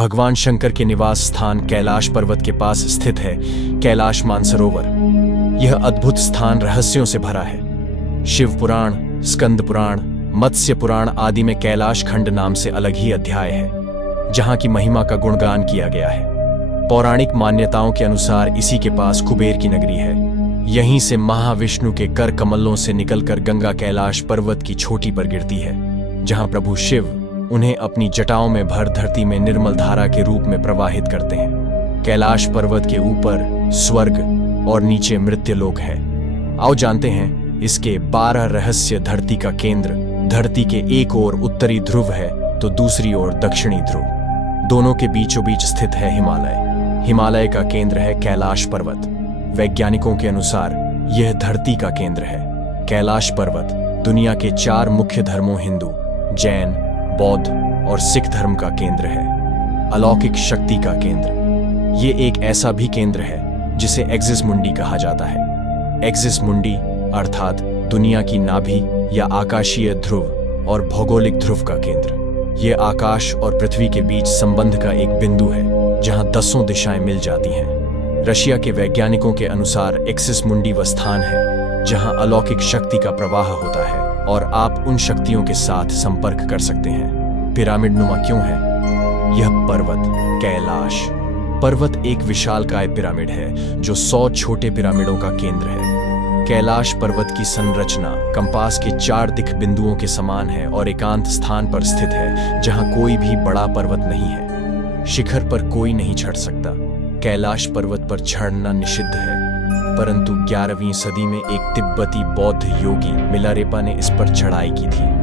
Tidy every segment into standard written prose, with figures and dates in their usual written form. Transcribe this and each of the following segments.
भगवान शंकर के निवास स्थान कैलाश पर्वत के पास स्थित है कैलाश मानसरोवर। यह अद्भुत स्थान रहस्यों से भरा है। शिव पुराण, स्कंद पुराण, मत्स्य पुराण आदि में कैलाश खंड नाम से अलग ही अध्याय है, जहां की महिमा का गुणगान किया गया है। पौराणिक मान्यताओं के अनुसार इसी के पास कुबेर की नगरी है। यहीं से महाविष्णु के कर कमलों से निकलकर गंगा कैलाश पर्वत की चोटी पर गिरती है, जहां प्रभु शिव उन्हें अपनी जटाओं में भर धरती में निर्मल धारा के रूप में प्रवाहित करते हैं। कैलाश पर्वत के ऊपर स्वर्ग और नीचे मृत्युलोक है। आओ जानते हैं इसके 12 रहस्य। धरती का केंद्र। धरती के एक ओर उत्तरी ध्रुव है तो दूसरी ओर दक्षिणी ध्रुव। दोनों के बीचों बीच स्थित है हिमालय। हिमालय का केंद्र है कैलाश पर्वत। वैज्ञानिकों के अनुसार यह धरती का केंद्र है। कैलाश पर्वत दुनिया के 4 मुख्य धर्मों हिंदू, जैन, बौद्ध और सिख धर्म का केंद्र है। अलौकिक शक्ति का केंद्र। ये एक ऐसा भी केंद्र है जिसे एक्सिस मुंडी कहा जाता है। एक्सिस मुंडी अर्थात दुनिया की नाभि या आकाशीय ध्रुव और भौगोलिक ध्रुव का केंद्र। ये आकाश और पृथ्वी के बीच संबंध का एक बिंदु है, जहां 10 दिशाएं मिल जाती हैं। रशिया के वैज्ञानिकों के अनुसार एक्सिस मुंडी वह स्थान है जहां अलौकिक शक्ति का प्रवाह होता है और आप उन शक्तियों के साथ संपर्क कर सकते हैं। पिरामिड नुमा क्यों है? यह पर्वत कैलाश पर्वत एक विशालकाय पिरामिड है जो 100 छोटे पिरामिडों का केंद्र है। कैलाश पर्वत की संरचना कंपास के 4 दिक् बिंदुओं के समान है और एकांत स्थान पर स्थित है, जहां कोई भी बड़ा पर्वत नहीं है। शिखर पर कोई नहीं चढ़ सकता। कैलाश पर्वत पर चढ़ना निषिद्ध है, परंतु 11वीं सदी में एक तिब्बती बौद्ध योगी मिलारेपा ने इस पर चढ़ाई की थी।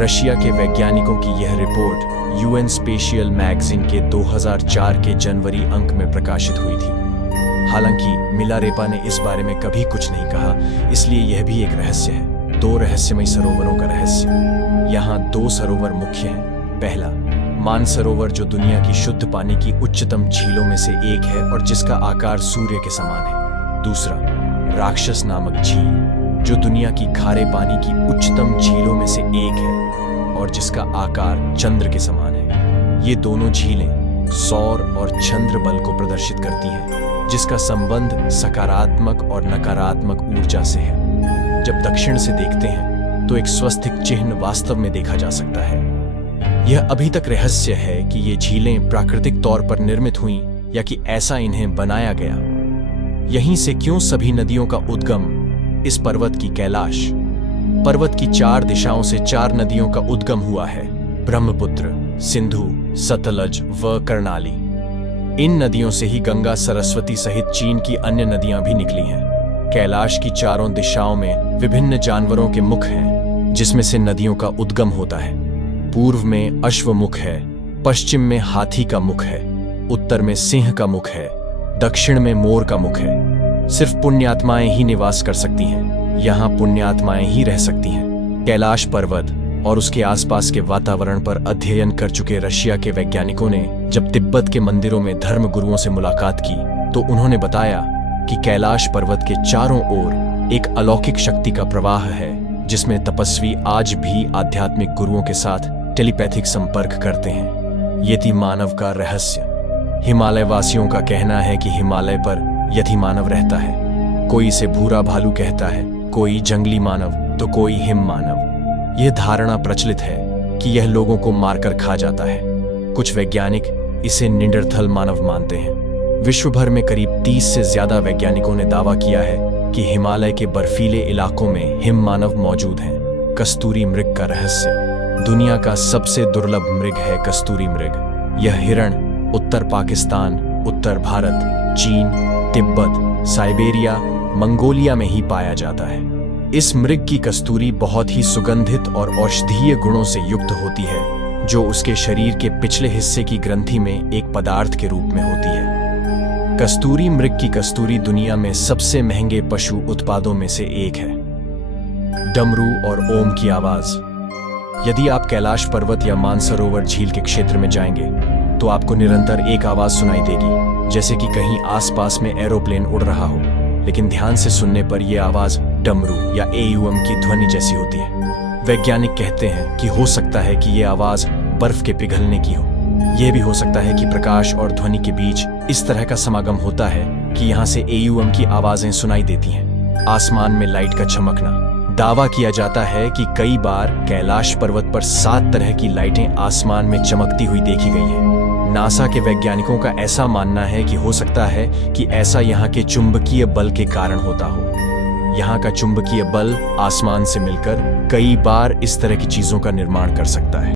रशिया के वैज्ञानिकों की यह रिपोर्ट यूएन स्पेशियल मैगजीन के 2004 के जनवरी अंक में प्रकाशित हुई थी। हालांकि मिलारेपा ने इस बारे में कभी कुछ नहीं कहा, इसलिए यह भी एक रहस्य है। 2 रहस्यमय सरोवरों का रहस्य। यहाँ 2 सरोवर मुख्य हैं। पहला, मानसरोवर जो दुनिया की शुद्ध पानी की उच्चतम झीलों में से एक है और जिसका आकार सूर्य के समान है। दूसरा, राक्षस नामक झील जो दुनिया की खारे पानी की उच्चतम झीलों में से एक है और जिसका आकार चंद्र के समान है। ये दोनों झीलें सौर और चंद्र बल को प्रदर्शित करती हैं, जिसका संबंध सकारात्मक और नकारात्मक ऊर्जा से है। जब दक्षिण से देखते हैं तो एक स्वस्तिक चिन्ह वास्तव में देखा जा सकता है। यह अभी तक रहस्य है कि ये झीलें प्राकृतिक तौर पर निर्मित हुईं या कि ऐसा इन्हें बनाया गया। यहीं से क्यों सभी नदियों का उद्गम इस पर्वत की कैलाश पर्वत की 4 दिशाओं से 4 नदियों का उद्गम हुआ है। ब्रह्मपुत्र, सिंधु, सतलज व कर्णाली। इन नदियों से ही गंगा, सरस्वती सहित चीन की अन्य नदियां भी निकली हैं। कैलाश की 4 दिशाओं में विभिन्न जानवरों के मुख हैं, जिसमें से नदियों का उद्गम होता है। पूर्व में अश्वमुख है, पश्चिम में हाथी का मुख है, उत्तर में सिंह का मुख है, दक्षिण में मोर का मुख है। सिर्फ पुण्यात्माएं ही निवास कर सकती हैं। यहाँ पुण्यात्माएं ही रह सकती हैं। कैलाश पर्वत और उसके आसपास के वातावरण पर अध्ययन कर चुके रशिया के वैज्ञानिकों ने जब तिब्बत के मंदिरों में धर्म गुरुओं से मुलाकात की तो उन्होंने बताया कि कैलाश पर्वत के चारों ओर एक अलौकिक शक्ति का प्रवाह है, जिसमें तपस्वी आज भी आध्यात्मिक गुरुओं के साथ टेलीपैथिक संपर्क करते हैं। यति मानव का रहस्य। हिमालय वासियों का कहना है कि हिमालय पर यति मानव रहता है। कोई इसे भूरा भालू कहता है, कोई जंगली मानव तो कोई हिम मानव। यह धारणा प्रचलित है कि यह लोगों को मारकर खा जाता है। कुछ वैज्ञानिक इसे निंडरथल मानव मानते हैं। विश्व भर में करीब 30 से ज्यादा वैज्ञानिकों ने दावा किया है कि हिमालय के बर्फीले इलाकों में हिम मानव मौजूद हैं। कस्तूरी मृग का रहस्य। दुनिया का सबसे दुर्लभ मृग है कस्तूरी मृग। यह हिरण उत्तर पाकिस्तान, उत्तर भारत, चीन, तिब्बत, साइबेरिया, मंगोलिया में ही पाया जाता है। इस मृग की कस्तूरी बहुत ही सुगंधित और औषधीय गुणों से युक्त होती है, जो उसके शरीर के पिछले हिस्से की ग्रंथि में एक पदार्थ के रूप में होती है। कस्तूरी मृग की कस्तूरी दुनिया में सबसे महंगे पशु उत्पादों में से एक है। डमरू और ओम की आवाज। यदि आप कैलाश पर्वत या मानसरोवर झील के क्षेत्र में जाएंगे तो आपको निरंतर एक आवाज सुनाई देगी, जैसे कि कहीं आसपास में एरोप्लेन उड़ रहा हो। लेकिन ध्यान से सुनने पर यह आवाज डमरू या एयूएम की ध्वनि जैसी होती है। वैज्ञानिक कहते हैं कि हो सकता है कि यह आवाज बर्फ के पिघलने की हो। यह भी हो सकता है कि प्रकाश और ध्वनि के बीच इस तरह का समागम होता है कि यहाँ से एयूएम की आवाजें सुनाई देती हैं। आसमान में लाइट का चमकना। दावा किया जाता है कि कई बार कैलाश पर्वत पर 7 तरह की लाइटें आसमान में चमकती हुई देखी गई हैं। नासा के वैज्ञानिकों का ऐसा मानना है कि हो सकता है कि ऐसा यहाँ के चुंबकीय बल के कारण होता हो। यहाँ का चुंबकीय बल आसमान से मिलकर कई बार इस तरह की चीजों का निर्माण कर सकता है।